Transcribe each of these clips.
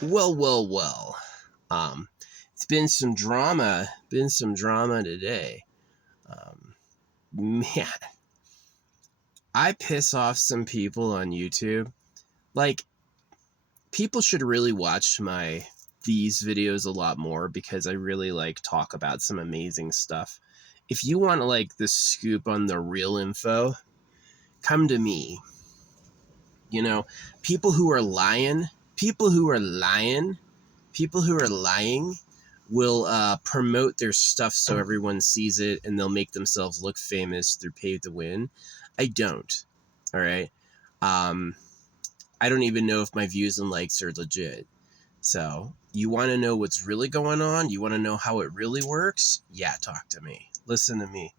Well. Um, it's been some drama today. Man, I piss off some people on YouTube. Like, people should really watch these videos a lot more because I really like talk about some amazing stuff. If you want like the scoop on the real info, come to me. You know, people who are lying, people who are lying, people who are lying will promote their stuff so everyone sees it and they'll make themselves look famous through pay to win. I don't. All right. Um, I don't even know if my views and likes are legit. So you want to know what's really going on? You want to know how it really works? Yeah, talk to me. Listen to me.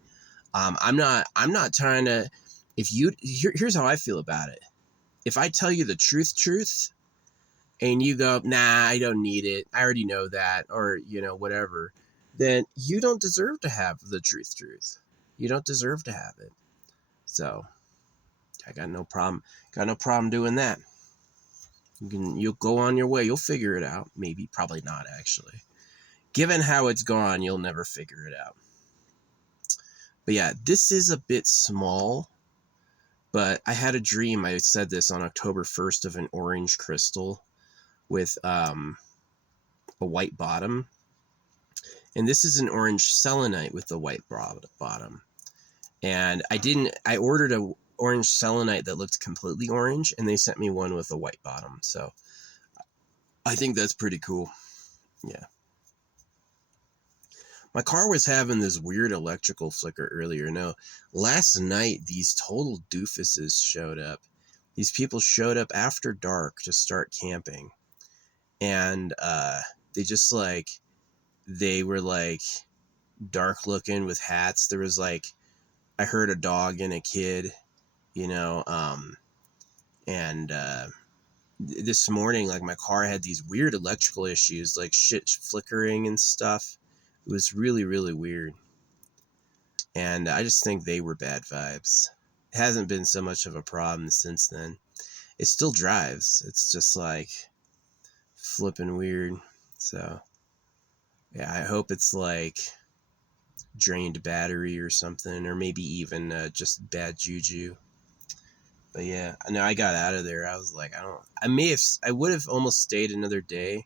I'm not trying to. Here's how I feel about it. If I tell you the truth, and you go, nah, I don't need it. I already know that, or whatever. Then you don't deserve to have the truth. You don't deserve to have it. So I got no problem. Got no problem doing that. You'll go on your way. You'll figure it out. Maybe, probably not, actually. Given how it's gone, you'll never figure it out. But yeah, this is a bit small. But I had a dream. I said this on October 1st of an orange crystal with a white bottom. And this is an orange selenite with a white bottom. And I ordered a orange selenite that looked completely orange, and they sent me one with a white bottom. So I think that's pretty cool. Yeah. My car was having this weird electrical flicker earlier. No, last night these total doofuses showed up. These people showed up after dark to start camping. And they were like dark looking with hats. There was like, I heard a dog and a kid, and this morning, like, my car had these weird electrical issues, like shit flickering and stuff. It was really, really weird. And I just think they were bad vibes. It hasn't been so much of a problem since then. It still drives. It's just like flipping weird. So yeah, I hope it's like drained battery or something, or maybe even just bad juju. But yeah, I know I got out of there. I was like, I would have almost stayed another day,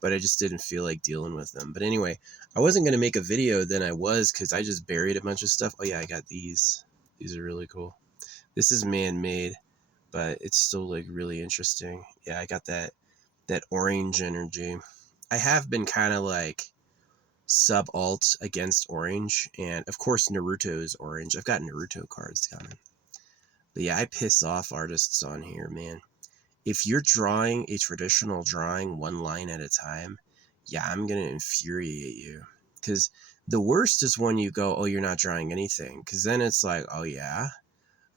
but I just didn't feel like dealing with them. But anyway, I wasn't going to make a video then I was, because I just buried a bunch of stuff. Oh yeah, I got these. These are really cool. This is man-made, but it's still like really interesting. Yeah, I got that orange energy. I have been kind of like sub-alt against orange, and of course Naruto is orange. I've got Naruto cards coming. But yeah, I piss off artists on here, man. If you're drawing a traditional drawing one line at a time, yeah, I'm going to infuriate you. Because the worst is when you go, oh, you're not drawing anything. Because then it's like, oh, yeah?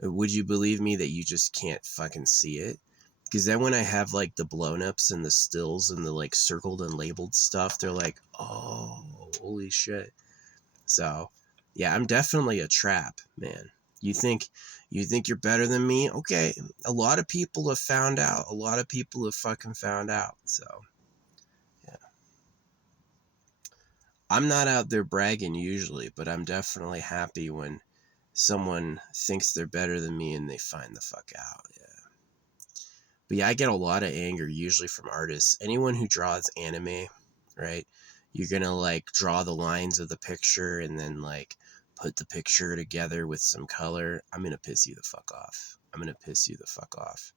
Would you believe me that you just can't fucking see it? Because then when I have like the blown ups and the stills and the like circled and labeled stuff, they're like, oh, holy shit. So yeah, I'm definitely a trap, man. You think you're better than me? Okay. A lot of people have found out. A lot of people have fucking found out. So yeah. I'm not out there bragging usually, but I'm definitely happy when someone thinks they're better than me and they find the fuck out. Yeah. But yeah, I get a lot of anger usually from artists. Anyone who draws anime, right? You're gonna like draw the lines of the picture and then like put the picture together with some color. I'm gonna piss you the fuck off. I'm gonna piss you the fuck off.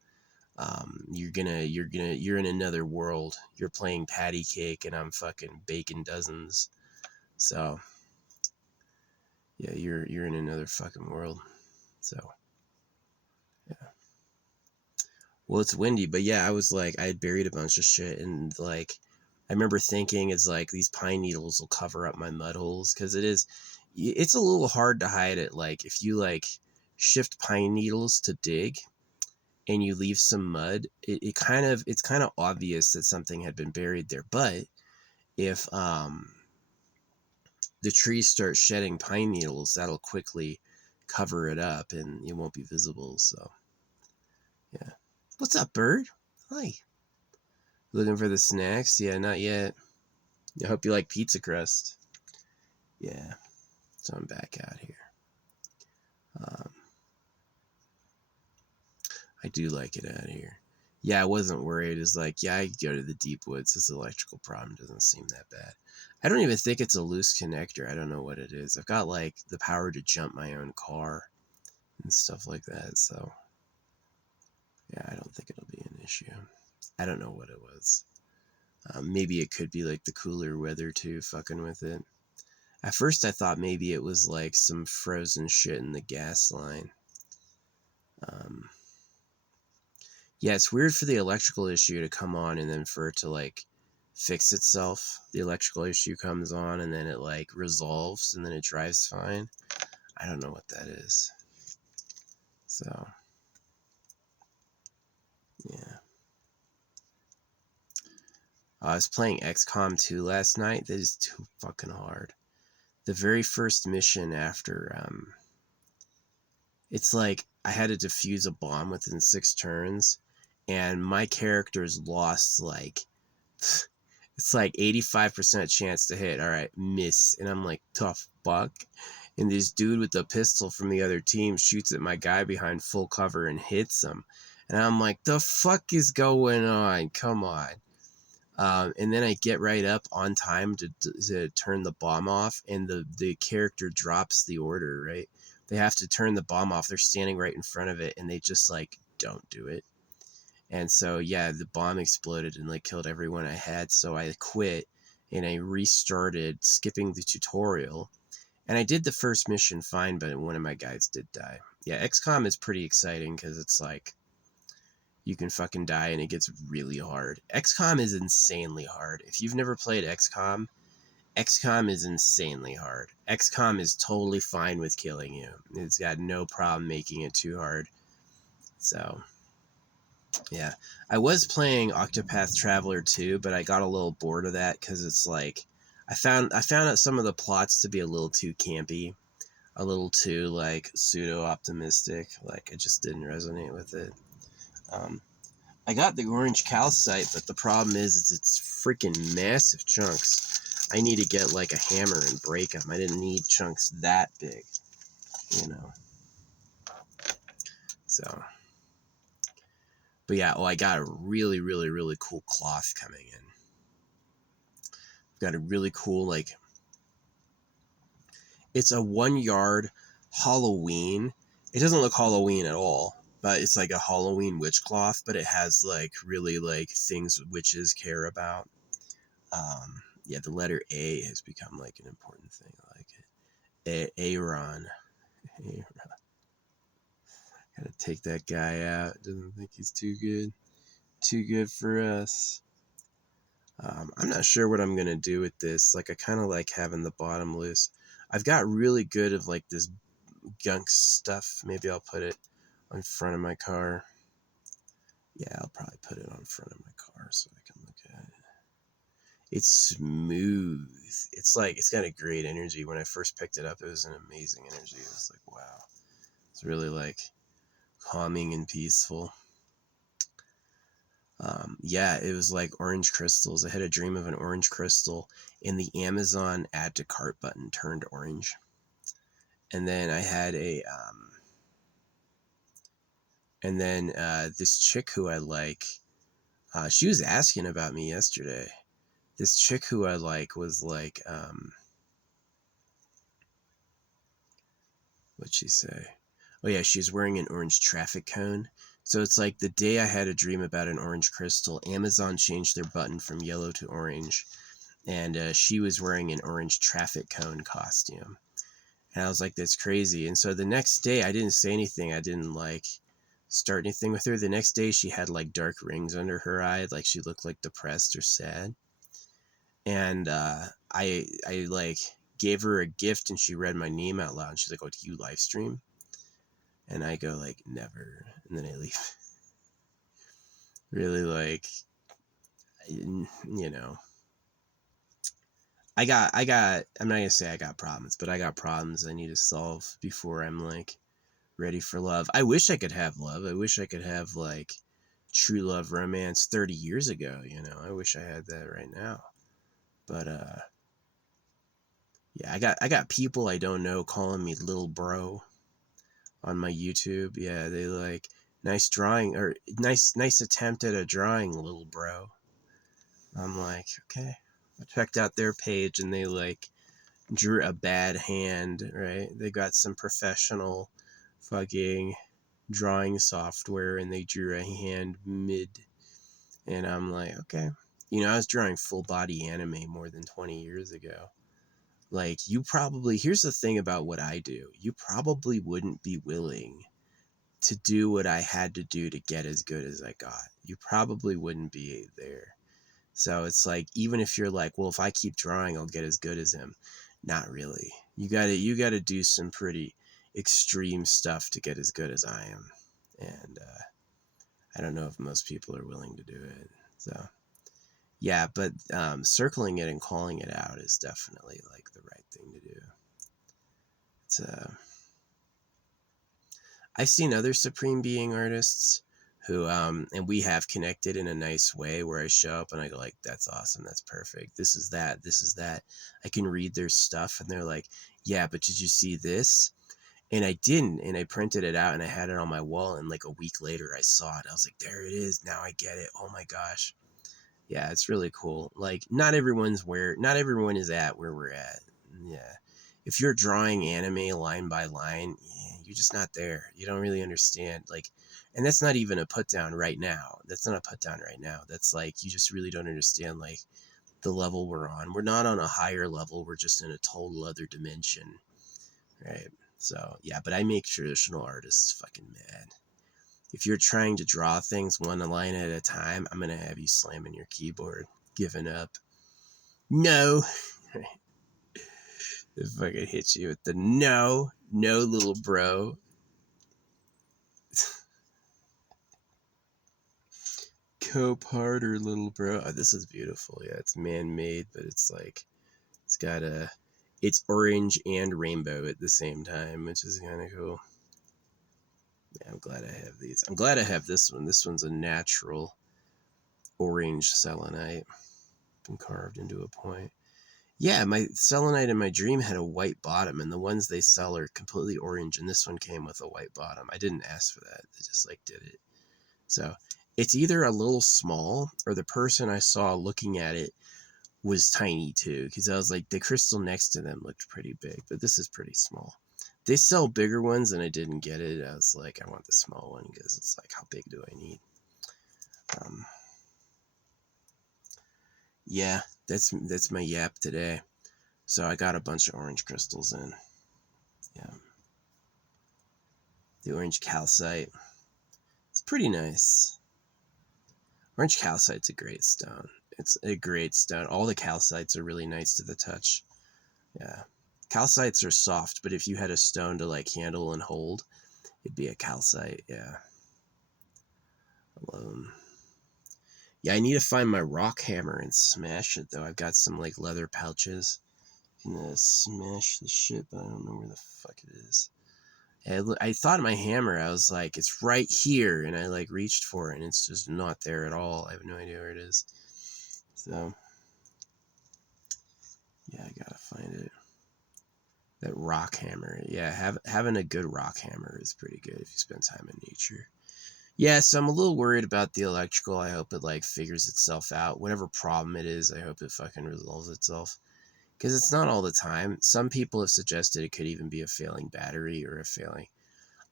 You're in another world. You're playing patty cake and I'm fucking baking dozens. So yeah, you're in another fucking world. So yeah. Well, it's windy, but yeah, I was like, I had buried a bunch of shit, and like, I remember thinking it's like these pine needles will cover up my mud holes, because it's a little hard to hide it. Like, if you like shift pine needles to dig and you leave some mud, it's kind of obvious that something had been buried there. But if the trees start shedding pine needles, that'll quickly cover it up and it won't be visible. So yeah. What's up, bird? Hi. Looking for the snacks? Yeah, not yet. I hope you like pizza crust. Yeah, so I'm back out here. I do like it out here. Yeah, I wasn't worried. It's like, yeah, I go to the deep woods. This electrical problem doesn't seem that bad. I don't even think it's a loose connector. I don't know what it is. I've got like the power to jump my own car and stuff like that. So yeah, I don't think it'll be an issue. I don't know what it was. Maybe it could be like the cooler weather too, fucking with it. At first I thought maybe it was like some frozen shit in the gas line. Yeah, it's weird for the electrical issue to come on and then for it to like fix itself. The electrical issue comes on and then it like resolves and then it drives fine. I don't know what that is. So, yeah. I was playing XCOM 2 last night. That is too fucking hard. The very first mission after, it's like I had to defuse a bomb within 6 turns, and my character's lost like, it's like 85% chance to hit. All right, miss. And I'm like, tough fuck. And this dude with the pistol from the other team shoots at my guy behind full cover and hits him. And I'm like, the fuck is going on? Come on. And then I get right up on time to turn the bomb off, and the character drops the order, right? They have to turn the bomb off. They're standing right in front of it, and they just, like, don't do it. And so, yeah, the bomb exploded and, like, killed everyone I had, so I quit, and I restarted, skipping the tutorial. And I did the first mission fine, but one of my guys did die. Yeah, XCOM is pretty exciting, because it's, like, you can fucking die and it gets really hard. XCOM is insanely hard. If you've never played XCOM, XCOM is insanely hard. XCOM is totally fine with killing you. It's got no problem making it too hard. So, yeah. I was playing Octopath Traveler 2, but I got a little bored of that because it's like I found out some of the plots to be a little too campy, a little too like pseudo optimistic. Like it just didn't resonate with it. I got the orange calcite, but the problem is it's freaking massive chunks. I need to get like a hammer and break them. I didn't need chunks that big, you know. So, but yeah, I got a really, really, really cool cloth coming in. Got a really cool, like, it's a 1 yard Halloween. It doesn't look Halloween at all, but it's like a Halloween witch cloth, but it has like really like things witches care about. Yeah, the letter A has become like an important thing. I like it. Aaron. Aaron. Gotta take that guy out. Doesn't think he's too good. Too good for us. I'm not sure what I'm gonna do with this. Like, I kind of like having the bottom loose. I've got really good of like this gunk stuff. Maybe I'll put it on front of my car. Yeah, I'll probably put it on front of my car so I can look at it. It's smooth. It's like, it's got a great energy. When I first picked it up, it was an amazing energy. It was like, wow. It's really like calming and peaceful. Yeah, it was like orange crystals. I had a dream of an orange crystal, and the Amazon add to cart button turned orange. And then I had this chick who I like, she was asking about me yesterday. This chick who I like was like, what'd she say? Oh yeah, she's wearing an orange traffic cone. So it's like the day I had a dream about an orange crystal, Amazon changed their button from yellow to orange, and she was wearing an orange traffic cone costume. And I was like, that's crazy. And so the next day, I didn't say anything. I didn't like start anything with her. The next day, she had like dark rings under her eye, like she looked like depressed or sad. And I like gave her a gift, and she read my name out loud. And she's like, "Oh, do you live stream?" And I go like, "Never." And then I leave. Really like, you know. I'm not gonna say I got problems, but I got problems I need to solve before I'm like ready for love. I wish I could have love. I wish I could have like true love romance 30 years ago, you know. I wish I had that right now. But yeah, I got people I don't know calling me little bro on my YouTube. Yeah, they like, nice drawing, or nice attempt at a drawing, little bro. I'm like, okay. I checked out their page and they like drew a bad hand, right? They got some professional fucking drawing software and they drew a hand mid. And I'm like, okay. You know, I was drawing full body anime more than 20 years ago. Like, you probably, here's the thing about what I do. You probably wouldn't be willing to do what I had to do to get as good as I got. You probably wouldn't be there. So it's like, even if you're like, well, if I keep drawing, I'll get as good as him. Not really. You gotta do some pretty extreme stuff to get as good as I am. And I don't know if most people are willing to do it. So yeah, but circling it and calling it out is definitely like the right thing to do. It's I've seen other Supreme Being artists who and we have connected in a nice way where I show up and I go like, that's awesome, that's perfect, this is that. I can read their stuff and they're like, yeah, but did you see this? And I didn't, and I printed it out and I had it on my wall, and like a week later I saw it. I was like, there it is, now I get it. Oh my gosh. Yeah, it's really cool. Like, not everyone is at where we're at. Yeah. If you're drawing anime line by line, yeah, you're just not there. You don't really understand. Like, and that's not even a put down right now. That's not a put down right now. That's like, you just really don't understand, like, the level we're on. We're not on a higher level. We're just in a total other dimension. Right. So, yeah, but I make traditional artists fucking mad. If you're trying to draw things one line at a time, I'm going to have you slamming your keyboard, giving up. No. It fucking hits you with the no, little bro. Cope harder, little bro. Oh, this is beautiful. Yeah, it's man-made, but it's like, it's orange and rainbow at the same time, which is kind of cool. Yeah, I'm glad I have these. I'm glad I have this one. This one's a natural orange selenite. Been carved into a point. Yeah, my selenite in my dream had a white bottom, and the ones they sell are completely orange, and this one came with a white bottom. I didn't ask for that. They just like did it. So it's either a little small, or the person I saw looking at it was tiny too, because I was like, the crystal next to them looked pretty big, but this is pretty small. They sell bigger ones, and I didn't get it. I was like, I want the small one, because it's like, how big do I need? Yeah, that's my yap today. So I got a bunch of orange crystals in. Yeah. The orange calcite. It's pretty nice. Orange calcite's a great stone. It's a great stone. All the calcites are really nice to the touch. Yeah. Calcites are soft, but if you had a stone to like handle and hold, it'd be a calcite. Yeah. I love them. Yeah, I need to find my rock hammer and smash it though. I've got some like leather pouches. I'm gonna smash the shit, but I don't know where the fuck it is. I thought my hammer, I was like, it's right here, and I like reached for it, and it's just not there at all. I have no idea where it is. So, yeah, I gotta find it. That rock hammer, yeah, having a good rock hammer is pretty good if you spend time in nature. Yeah, so I'm a little worried about the electrical. I hope it like figures itself out. Whatever problem it is, I hope it fucking resolves itself. Because it's not all the time. Some people have suggested it could even be a failing battery or a failing.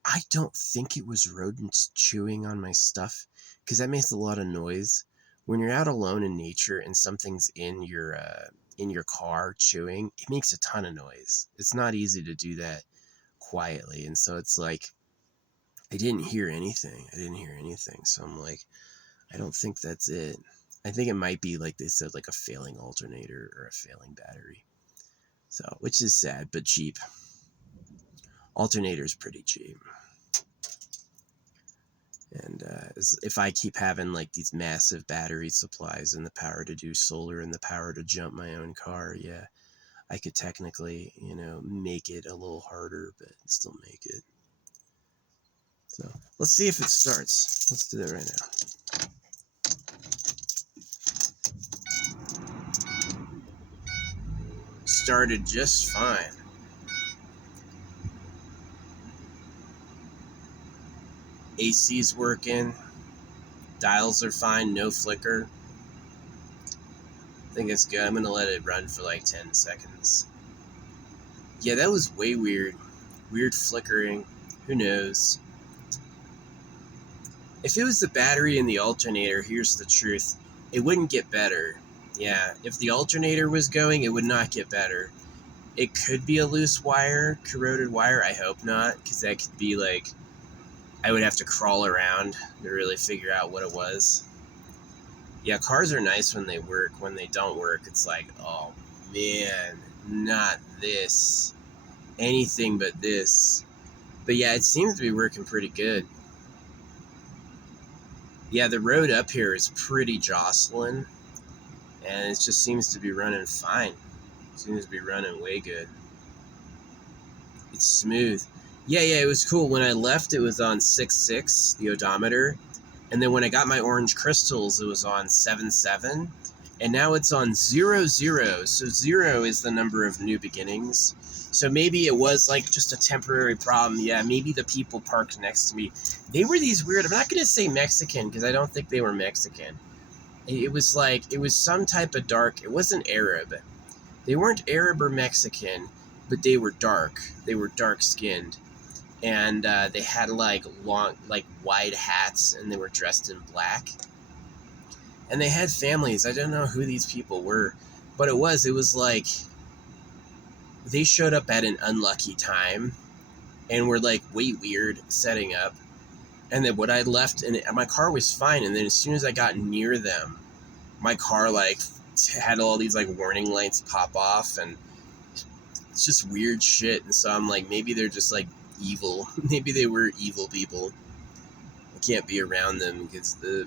I don't think it was rodents chewing on my stuff, because that makes a lot of noise. When you're out alone in nature and something's in your car chewing, it makes a ton of noise. It's not easy to do that quietly, and so it's like, I didn't hear anything. So I'm like, I don't think that's it. I think it might be, like they said, like a failing alternator or a failing battery. So, which is sad, but cheap. Alternator's pretty cheap. And if I keep having like these massive battery supplies and the power to do solar and the power to jump my own car, yeah, I could technically, make it a little harder, but still make it. So let's see if it starts. Let's do that right now. Started just fine. AC's working. Dials are fine. No flicker. I think it's good. I'm going to let it run for like 10 seconds. Yeah, that was way weird. Weird flickering. Who knows? If it was the battery in the alternator, here's the truth. It wouldn't get better. Yeah, if the alternator was going, it would not get better. It could be a loose wire, corroded wire. I hope not, because that could be like, I would have to crawl around to really figure out what it was. Yeah, cars are nice when they work. When they don't work, it's like, oh man, not this. Anything but this. But yeah, it seems to be working pretty good. Yeah, the road up here is pretty jostling, and it just seems to be running fine. Seems to be running way good. It's smooth. Yeah, it was cool. When I left, it was on 6.6, the odometer. And then when I got my orange crystals, it was on 7.7. And now it's on 0.0. So 0 is the number of new beginnings. So maybe it was like just a temporary problem. Yeah, maybe the people parked next to me, they were these weird, I'm not going to say Mexican because I don't think they were Mexican. It was like, it was some type of dark, it wasn't Arab. They weren't Arab or Mexican, but they were dark. They were dark skinned. And they had like long, like wide hats, and they were dressed in black. And they had families. I don't know who these people were, but it was like they showed up at an unlucky time and were like way weird setting up. And then when I left, and my car was fine. And then as soon as I got near them, my car like had all these like warning lights pop off, and it's just weird shit. And so I'm like, maybe they're just like evil. Maybe they were evil people. I can't be around them because the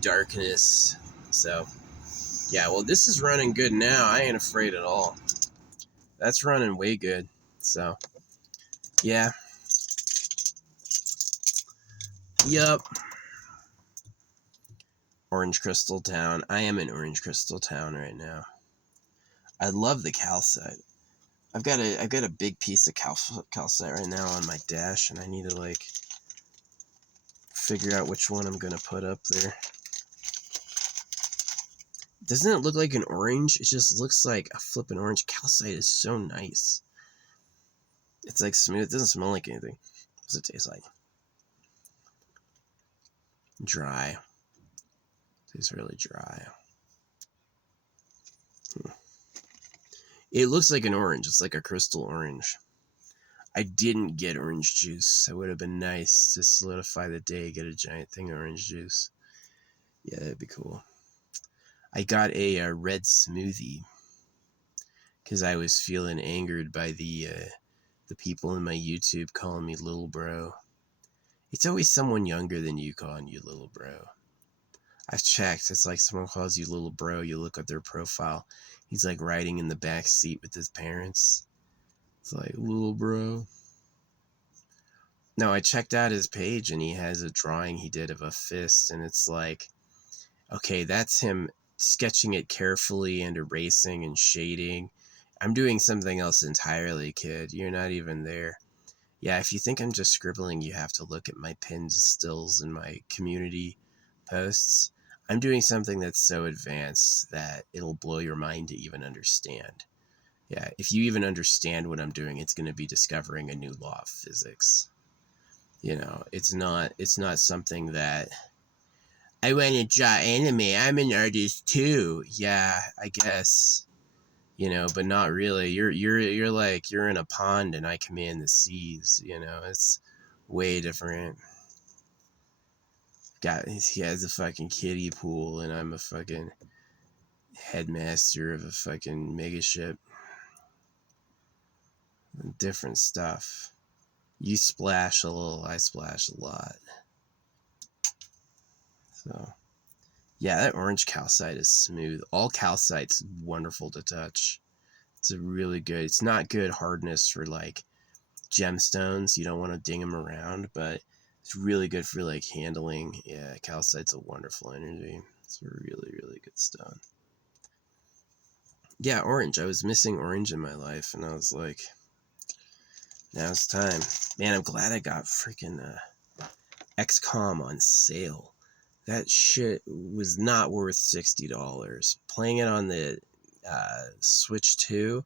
darkness. So yeah, well, this is running good now. I ain't afraid at all. That's running way good. So yeah. Yup. Orange Crystal Town. I am in Orange Crystal Town right now. I love the calcite. I've got a big piece of calcite right now on my dash, and I need to like figure out which one I'm gonna put up there. Doesn't it look like an orange? It just looks like a flippin' orange. Calcite is so nice. It's like smooth. It doesn't smell like anything. What does it taste like? Dry. It tastes really dry. It looks like an orange. It's like a crystal orange. I didn't get orange juice. It would have been nice to solidify the day, get a giant thing of orange juice. Yeah, that'd be cool. I got a red smoothie because I was feeling angered by the people in my YouTube calling me little bro. It's always someone younger than you calling you little bro. I've checked. It's like someone calls you little bro, you look at their profile. He's like riding in the back seat with his parents. It's like, little bro. No, I checked out his page and he has a drawing he did of a fist, and it's like, okay, that's him sketching it carefully and erasing and shading. I'm doing something else entirely, kid. You're not even there. Yeah, if you think I'm just scribbling, you have to look at my pinned stills in my community posts. I'm doing something that's so advanced that it'll blow your mind to even understand. Yeah, if you even understand what I'm doing, it's going to be discovering a new law of physics. You know, it's not something that I want to draw anime. I'm an artist too. Yeah, I guess. You know, but not really. You're like, you're in a pond and I command the seas. You know, it's way different. He has a fucking kiddie pool and I'm a fucking headmaster of a fucking mega ship. Different stuff. You splash a little, I splash a lot. So yeah, that orange calcite is smooth. All calcite's wonderful to touch. It's a really good, it's not good hardness for like gemstones. You don't want to ding them around, but it's really good for like handling. Yeah, calcite's a wonderful energy. It's a really, really good stone. Yeah, orange. I was missing orange in my life, and I was like, now it's time. Man, I'm glad I got freaking XCOM on sale. That shit was not worth $60. Playing it on the Switch 2,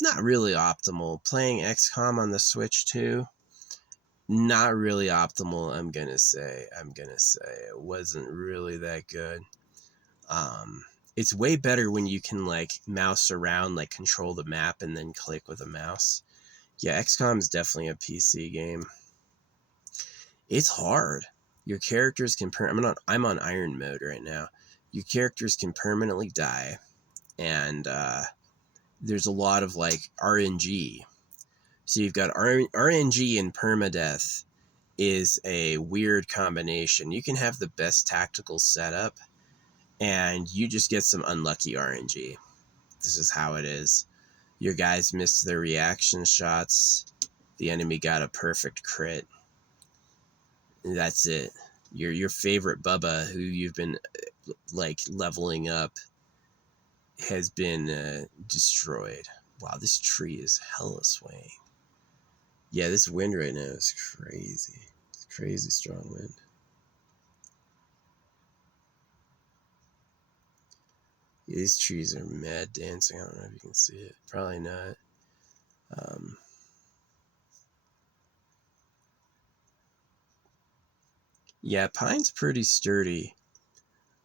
not really optimal. Playing XCOM on the Switch 2, not really optimal. I'm gonna say it wasn't really that good. It's way better when you can like mouse around, like control the map and then click with a mouse. Yeah, XCOM is definitely a PC game. It's hard. Your characters can I'm on iron mode right now. Your characters can permanently die, and there's a lot of like RNG. So you've got RNG and permadeath is a weird combination. You can have the best tactical setup, and you just get some unlucky RNG. This is how it is. Your guys missed their reaction shots. The enemy got a perfect crit. And that's it. Your favorite Bubba, who you've been like leveling up, has been destroyed. Wow, this tree is hella swaying. Yeah, this wind right now is crazy. It's crazy strong wind. Yeah, these trees are mad dancing. I don't know if you can see it. Probably not. Yeah, pine's pretty sturdy.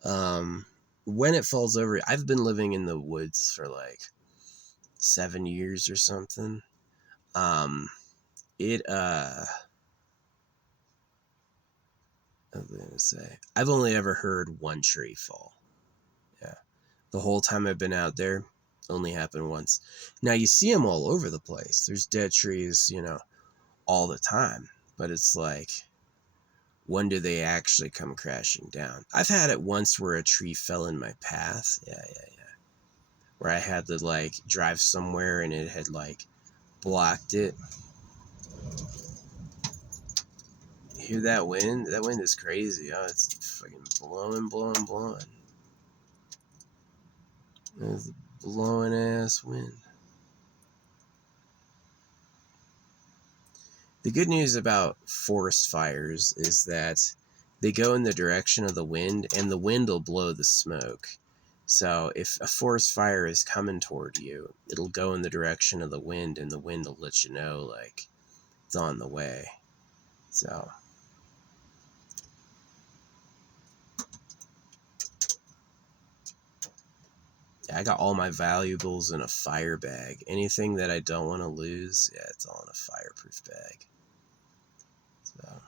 When it falls over, I've been living in the woods for like 7 years or something. It I was gonna say, I've only ever heard one tree fall. Yeah, the whole time I've been out there, only happened once. Now you see them all over the place. There's dead trees, all the time. But it's like, when do they actually come crashing down? I've had it once where a tree fell in my path. Yeah. Where I had to like drive somewhere and it had like blocked it. You hear that wind? That wind is crazy. Oh, it's fucking blowing. It's a blowing ass wind. The good news about forest fires is that they go in the direction of the wind, and the wind will blow the smoke. So if a forest fire is coming toward you, it'll go in the direction of the wind, and the wind will let you know, like, it's on the way. So yeah, I got all my valuables in a fire bag. Anything that I don't want to lose, yeah, it's all in a fireproof bag. So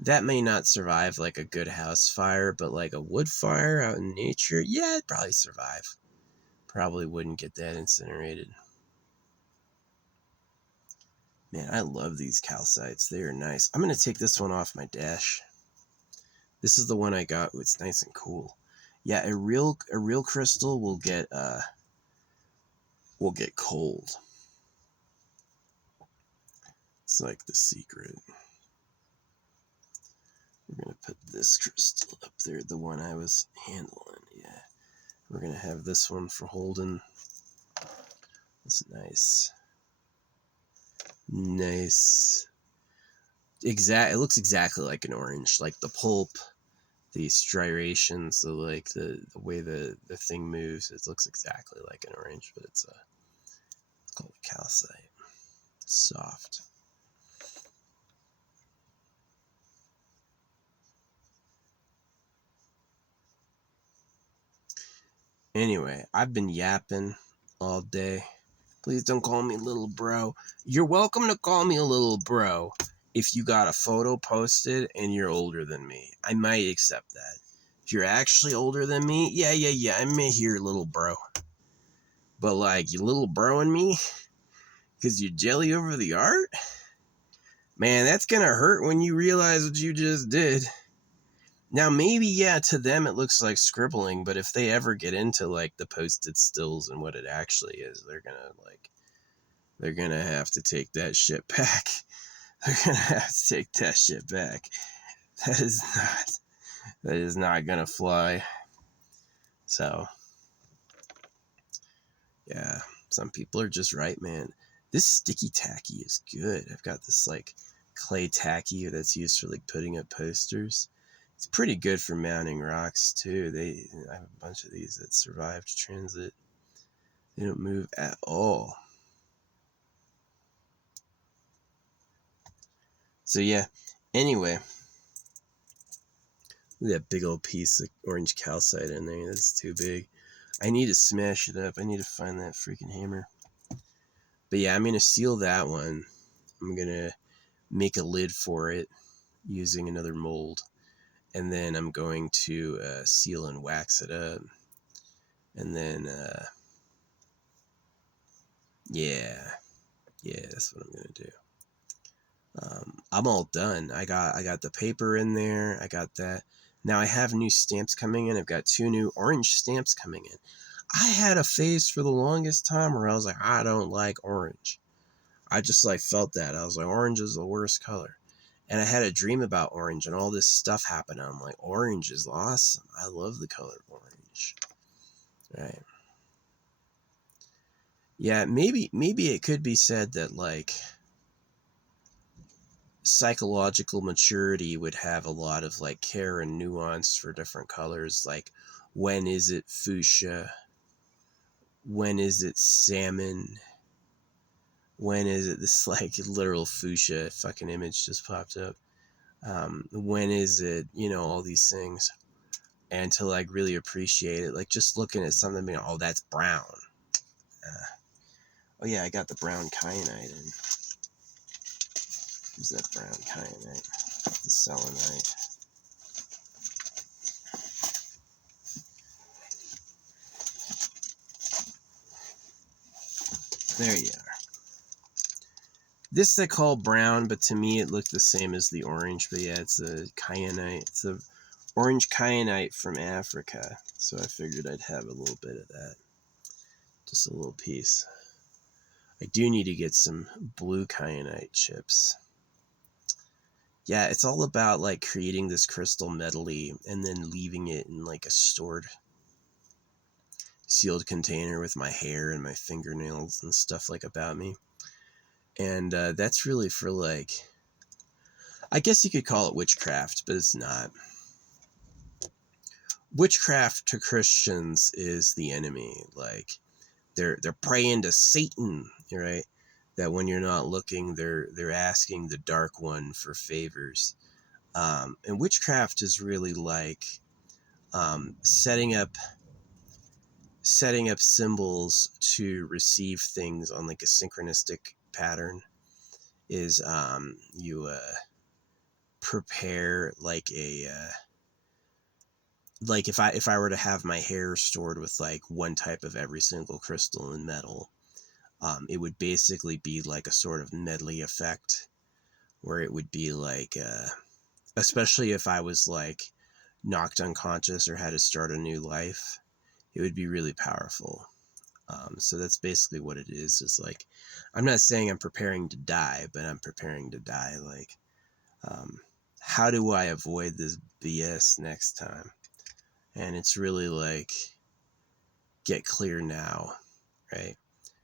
that may not survive like a good house fire, but like a wood fire out in nature, yeah, it'd probably survive. Probably wouldn't get that incinerated. Man, I love these calcites. They are nice. I'm going to take this one off my dash. This is the one I got. Ooh, it's nice and cool. Yeah, a real crystal will get cold. It's like the secret. We're going to put this crystal up there, the one I was handling. Yeah. We're going to have this one for holding. It's nice. Nice. It looks exactly like an orange. Like the pulp, the striations, the way the thing moves, it looks exactly like an orange, but it's called calcite. It's soft. Anyway, I've been yapping all day. Please don't call me little bro. You're welcome to call me a little bro if you got a photo posted and you're older than me. I might accept that. If you're actually older than me, yeah, I may hear little bro. But like, you little broing me because you jelly over the art? Man, that's gonna hurt when you realize what you just did. Now, maybe, yeah, to them it looks like scribbling, but if they ever get into, like, the posted stills and what it actually is, they're gonna, like, they're gonna have to take that shit back. They're gonna have to take that shit back. That is not gonna fly. So, yeah, some people are just right, man. This sticky tacky is good. I've got this like clay tacky that's used for like putting up posters. It's pretty good for mounting rocks too. I have a bunch of these that survived transit. They don't move at all. So yeah, anyway, look at that big old piece of orange calcite in there. That's too big. I need to smash it up. I need to find that freaking hammer. But yeah, I'm going to seal that one. I'm going to make a lid for it using another mold. And then I'm going to seal and wax it up. And then, yeah, that's what I'm going to do. I'm all done. I got the paper in there. I got that. Now I have new stamps coming in. I've got 2 new orange stamps coming in. I had a phase for the longest time where I was like, I don't like orange. I just like felt that. I was like, orange is the worst color. And I had a dream about orange and all this stuff happened. And I'm like, orange is awesome. I love the color orange. Right. Yeah, maybe it could be said that like psychological maturity would have a lot of like care and nuance for different colors. Like, when is it fuchsia? When is it salmon? When is it this like literal fuchsia fucking image just popped up? When is it, all these things? And to like really appreciate it, like just looking at something being, oh, that's brown. Oh yeah, I got the brown kyanite in. Who's that brown kyanite? The selenite. There you are. This they call brown, but to me it looked the same as the orange. But yeah, it's a kyanite. It's a orange kyanite from Africa. So I figured I'd have a little bit of that. Just a little piece. I do need to get some blue kyanite chips. Yeah, it's all about like creating this crystal metally and then leaving it in like a stored sealed container with my hair and my fingernails and stuff like about me. And that's really for like, I guess you could call it witchcraft, but it's not. Witchcraft to Christians is the enemy. Like, they're praying to Satan, right? That when you're not looking, they're asking the dark one for favors. And witchcraft is really like setting up symbols to receive things on like a synchronistic pattern. Is you prepare like a like if I were to have my hair stored with like one type of every single crystal and metal, it would basically be like a sort of medley effect where it would be like especially if I was like knocked unconscious or had to start a new life, it would be really powerful. So that's basically what it is. It's like, I'm not saying I'm preparing to die, but I'm preparing to die. Like, how do I avoid this BS next time? And it's really like, get clear now, right?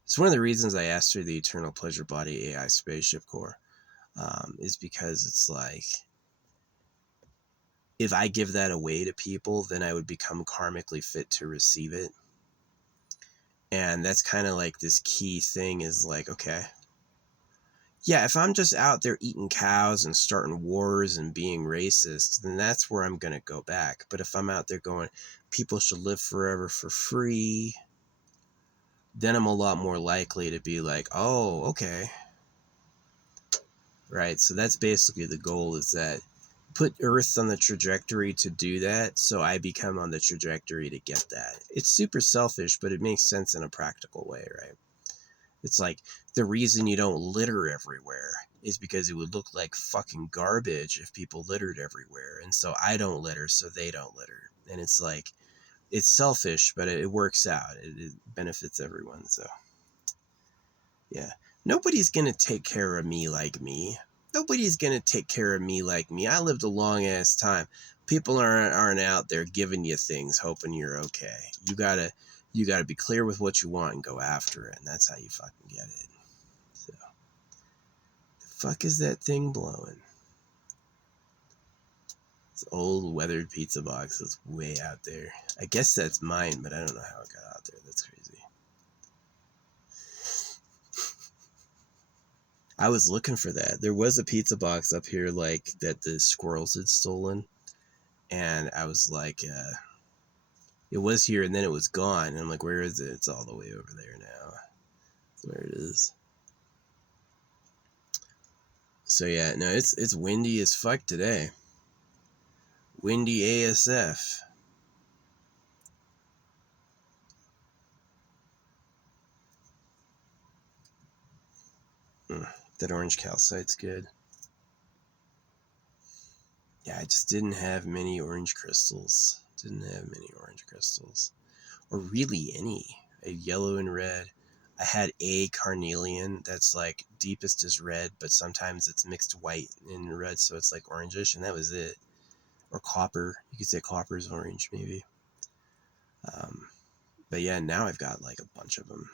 It's one of the reasons I asked her the Eternal Pleasure Body AI Spaceship Core, is because it's like, if I give that away to people, then I would become karmically fit to receive it. And that's kind of like this key thing is like, okay, yeah, if I'm just out there eating cows and starting wars and being racist, then that's where I'm going to go back. But if I'm out there going, people should live forever for free, then I'm a lot more likely to be like, oh, okay. Right? So that's basically the goal, is that put Earth on the trajectory to do that, so I become on the trajectory to get that. It's super selfish, but it makes sense in a practical way, right? It's like, the reason you don't litter everywhere is because it would look like fucking garbage if people littered everywhere. And so I don't litter, so they don't litter. And it's like, it's selfish, but it works out. It benefits everyone. So, yeah. Nobody's going to take care of me like me. Nobody's going to take care of me like me. I lived a long ass time. People aren't out there giving you things hoping you're okay. You gotta be clear with what you want and go after it, and that's how you fucking get it. So, the fuck is that thing blowing? It's old weathered pizza box that's way out there. I guess that's mine, but I don't know how it got out there. That's crazy. I was looking for that. There was a pizza box up here like that the squirrels had stolen, and I was like, it was here and then it was gone. And I'm like, where is it? It's all the way over there now. That's where it is. So yeah, no, it's windy as fuck today. Windy ASF. That orange calcite's good. Yeah, I just didn't have many orange crystals. Or really any. I had yellow and red. I had a carnelian that's like deepest is red, but sometimes it's mixed white and red, so it's like orangish, and that was it. Or copper. You could say copper's orange, maybe. But yeah, now I've got like a bunch of them.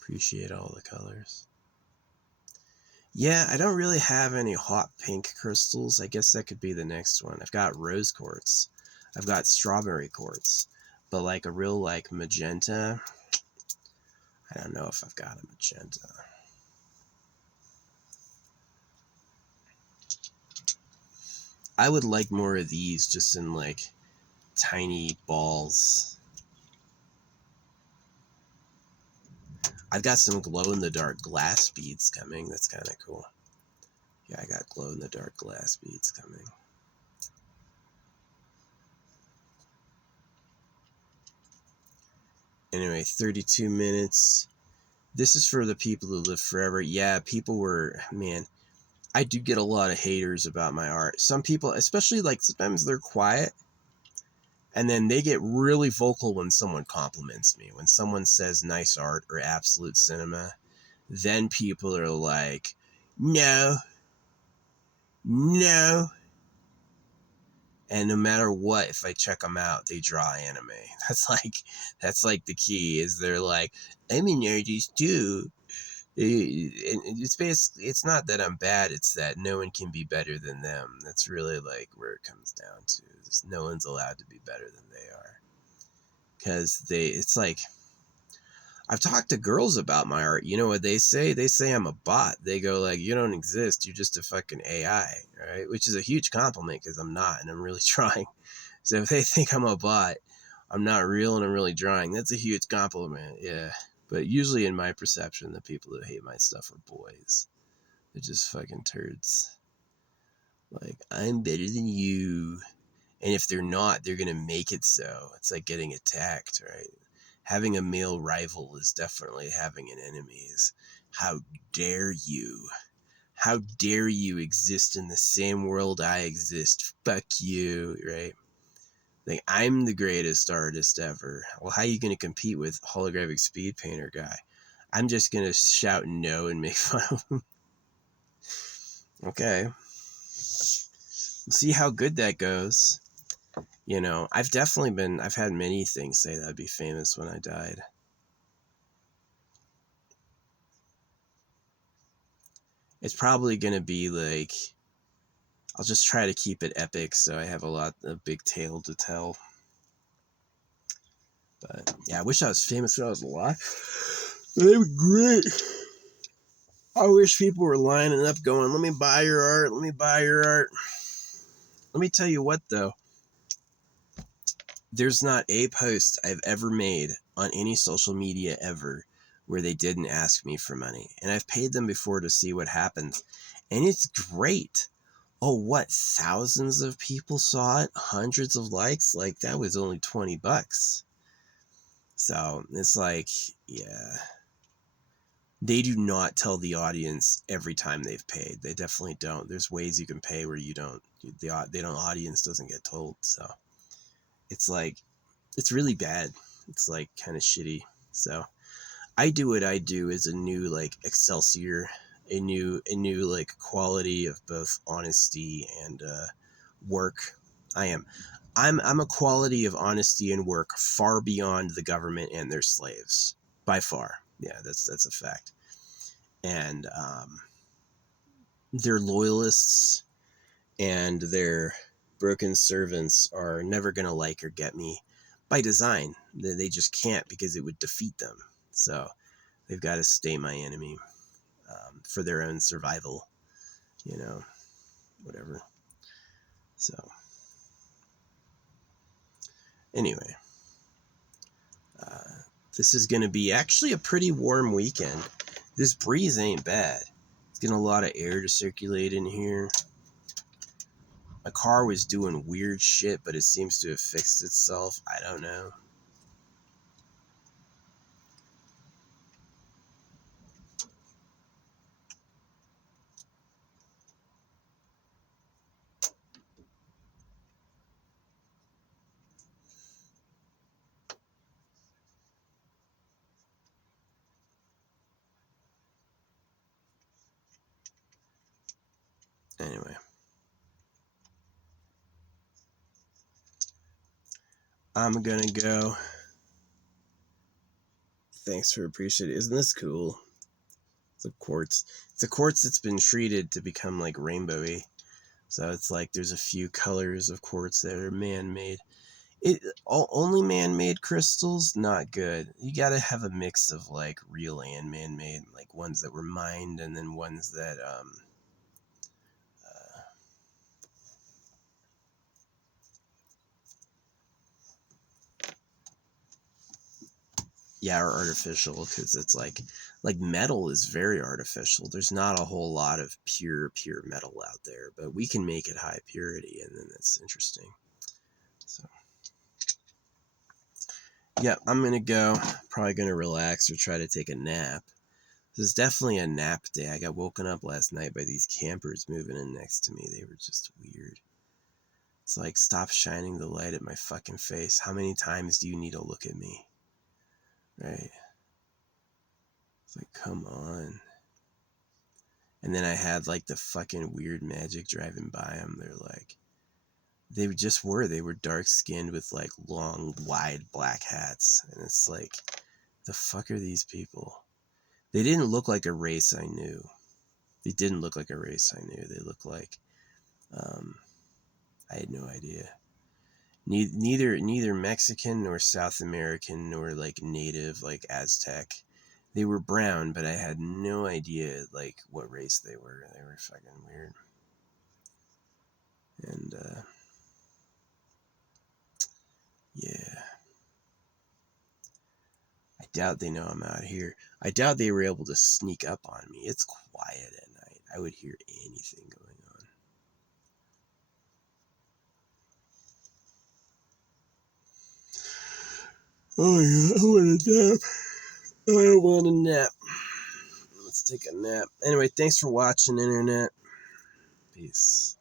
Appreciate all the colors. Yeah, I don't really have any hot pink crystals. I guess that could be the next one. I've got rose quartz. I've got strawberry quartz. But like a real like magenta, I don't know if I've got a magenta. I would like more of these just in like tiny balls. I've got some glow-in-the-dark glass beads coming. That's kind of cool. Yeah, I got glow-in-the-dark glass beads coming. Anyway, 32 minutes. This is for the people who live forever. Yeah, people were, man, I do get a lot of haters about my art. Some people, especially like sometimes they're quiet, and then they get really vocal when someone compliments me. When someone says nice art or absolute cinema, then people are like, no. And no matter what, if I check them out, they draw anime. That's like the key. Is they're like, I'm an artist too. And it's basically, it's not that I'm bad. It's that no one can be better than them. That's really like where it comes down to. Is no one's allowed to be better than they are. Because it's like, I've talked to girls about my art. You know what they say? They say I'm a bot. They go like, you don't exist. You're just a fucking AI, right? Which is a huge compliment because I'm not, and I'm really trying. So if they think I'm a bot, I'm not real and I'm really drawing. That's a huge compliment, yeah. But usually in my perception, the people who hate my stuff are boys. They're just fucking turds. Like, I'm better than you. And if they're not, they're going to make it so. It's like getting attacked, right? Having a male rival is definitely having an enemy. How dare you? How dare you exist in the same world I exist? Fuck you, right? Like, I'm the greatest artist ever. Well, how are you going to compete with holographic speed painter guy? I'm just going to shout no and make fun of him. Okay. We'll see how good that goes. You know, I've had many things say that I'd be famous when I died. It's probably going to be like, I'll just try to keep it epic so I have a big tale to tell. But yeah, I wish I was famous when I was alive. That'd be great. I wish people were lining up going, let me buy your art, let me buy your art. Let me tell you what though. There's not a post I've ever made on any social media ever where they didn't ask me for money. And I've paid them before to see what happens. And it's great. Oh, what? Thousands of people saw it? Hundreds of likes? Like, that was only $20. So it's like, yeah. They do not tell the audience every time they've paid. They definitely don't. There's ways you can pay where you don't. The audience doesn't get told. So it's like, it's really bad. It's like kind of shitty. So I do what I do as a new like Excelsior, a new like quality of both honesty and work. I'm a quality of honesty and work far beyond the government and their slaves, by far. Yeah, that's a fact. And their loyalists and their broken servants are never gonna like or get me by design. They just can't, because it would defeat them. So they've got to stay my enemy, for their own survival, whatever. So anyway, this is going to be actually a pretty warm weekend. This breeze ain't bad. It's getting a lot of air to circulate in here. My car was doing weird shit, but it seems to have fixed itself. I don't know. Anyway. I'm gonna go. Thanks for appreciating it. Isn't this cool? It's a quartz. It's a quartz that's been treated to become like rainbowy. So it's like there's a few colors of quartz that are man-made. Only man-made crystals, not good. You gotta have a mix of like real and man-made, like ones that were mined and then ones that are artificial, because it's like metal is very artificial. There's not a whole lot of pure metal out there, but we can make it high purity, and then that's interesting. So yeah, I'm gonna go. Probably gonna relax or try to take a nap. This is definitely a nap day. I got woken up last night by these campers moving in next to me. They were just weird. It's like, stop shining the light at my fucking face. How many times do you need to look at me? Right? It's like, come on. And then I had like the fucking weird magic driving by them. They were dark skinned with like long, wide black hats. And it's like, the fuck are these people? They didn't look like a race I knew. They looked like, I had no idea. Neither Mexican nor South American nor like native, like Aztec. They were brown, but I had no idea like what race they were. They were fucking weird. And yeah. I doubt they know I'm out here. I doubt they were able to sneak up on me. It's quiet at night. I would hear anything going on. Oh yeah, I want a nap. I want a nap. Let's take a nap. Anyway, thanks for watching, Internet. Peace.